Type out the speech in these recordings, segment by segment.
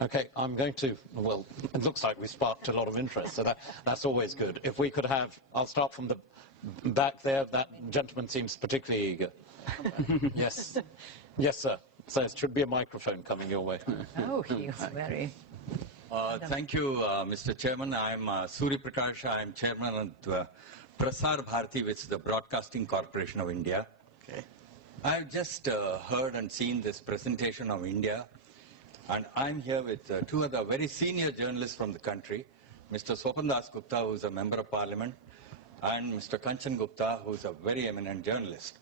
Okay, I'm going to, well, it looks like we sparked a lot of interest, so that's always good. If we could have, I'll start from the back there. That gentleman seems particularly eager. Yes. Yes, sir. So it should be a microphone coming your way. Oh, he's very... Thank you, Mr. Chairman. I'm Surya Prakash. I'm chairman of Prasar Bharati, which is the Broadcasting Corporation of India. Okay. I've just heard and seen this presentation of India, and I'm here with two other very senior journalists from the country, Mr. Swapan Gupta, who's a member of parliament, and Mr. Kanchan Gupta, who's a very eminent journalist.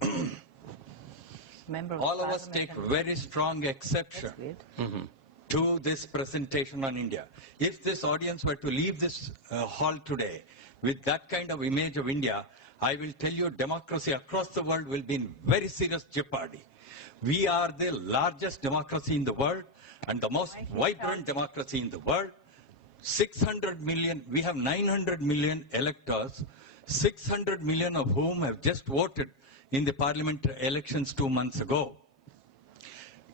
All of us take very strong exception to this presentation on India. If this audience were to leave this hall today with that kind of image of India, I will tell you democracy across the world will be in very serious jeopardy. We are the largest democracy in the world and the most vibrant democracy in the world. 600 million, we have 900 million electors, 600 million of whom have just voted in the parliament elections 2 months ago.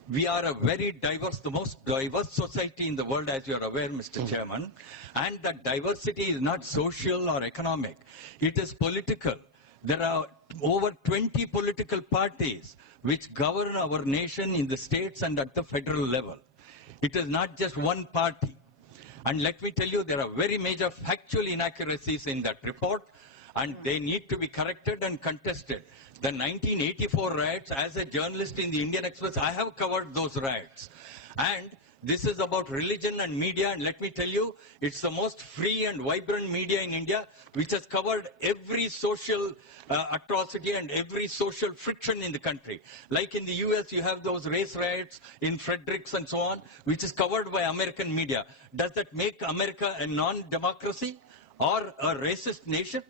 We are a very diverse, the most diverse society in the world, as you are aware, Mr. Chairman. And that diversity is not social or economic. It is political. There are over 20 political parties which govern our nation in the states and at the federal level. It is not just one party. And let me tell you, there are very major factual inaccuracies in that report, and they need to be corrected and contested. The 1984 riots, as a journalist in the Indian Express, I have covered those riots. And this is about religion and media, and let me tell you, it's the most free and vibrant media in India, which has covered every social atrocity and every social friction in the country. Like in the US, you have those race riots in Fredericks and so on, which is covered by American media. Does that make America a non-democracy or a racist nation?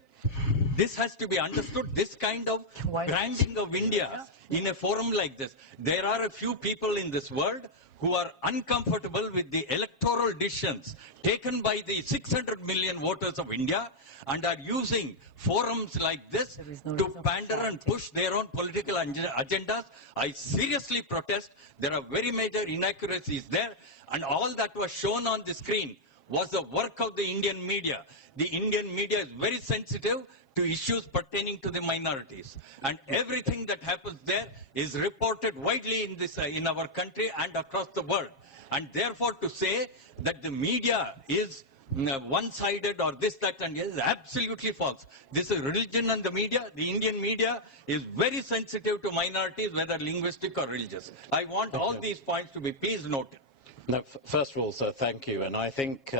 This has to be understood, this kind of branding of India in a forum like this. There are a few people in this world who are uncomfortable with the electoral decisions taken by the 600 million voters of India and are using forums like this to pander and push their own political agendas. I seriously protest. There are very major inaccuracies there, and all that was shown on the screen was the work of the Indian media. The Indian media is very sensitive to issues pertaining to the minorities. And everything that happens there is reported widely in this, in our country and across the world. And therefore to say that the media is one-sided or this, that, and is absolutely false. This is religion and the media. The Indian media is very sensitive to minorities, whether linguistic or religious. I want all these points to be please noted. No, first of all, sir, thank you. And I think,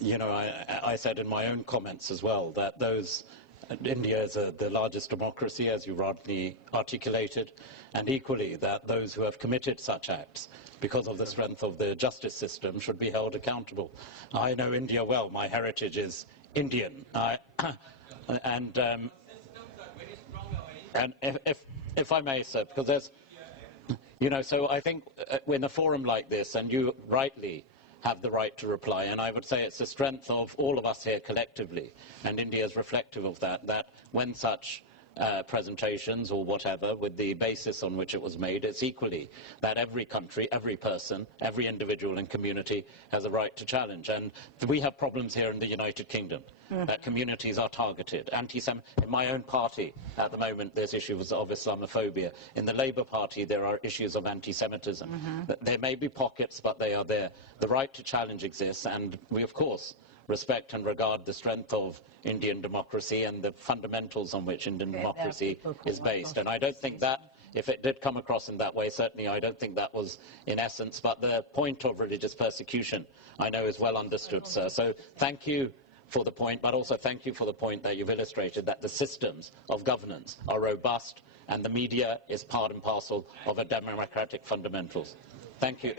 you know, I said in my own comments as well that India is the largest democracy, as you rightly articulated, and equally that those who have committed such acts because of the strength of the justice system should be held accountable. I know India well. My heritage is Indian. And if I may, sir, because there's, you know, so I think in a forum like this, and you rightly have the right to reply, and I would say it's the strength of all of us here collectively, and India is reflective of that, that when such presentations or whatever, with the basis on which it was made, it's equally that every country, every person, every individual and community has a right to challenge. And we have problems here in the United Kingdom, that communities are targeted. In my own party, at the moment, there's issues of Islamophobia. In the Labour Party, there are issues of anti-Semitism. There may be pockets, but they are there. The right to challenge exists, and we, of course, respect and regard the strength of Indian democracy and the fundamentals on which Indian democracy is based. And I don't think that, if it did come across in that way, certainly I don't think that was in essence, but the point of religious persecution, I know, is well understood, sir. So thank you for the point, but also thank you for the point that you've illustrated that the systems of governance are robust and the media is part and parcel of a democratic fundamentals. Thank you.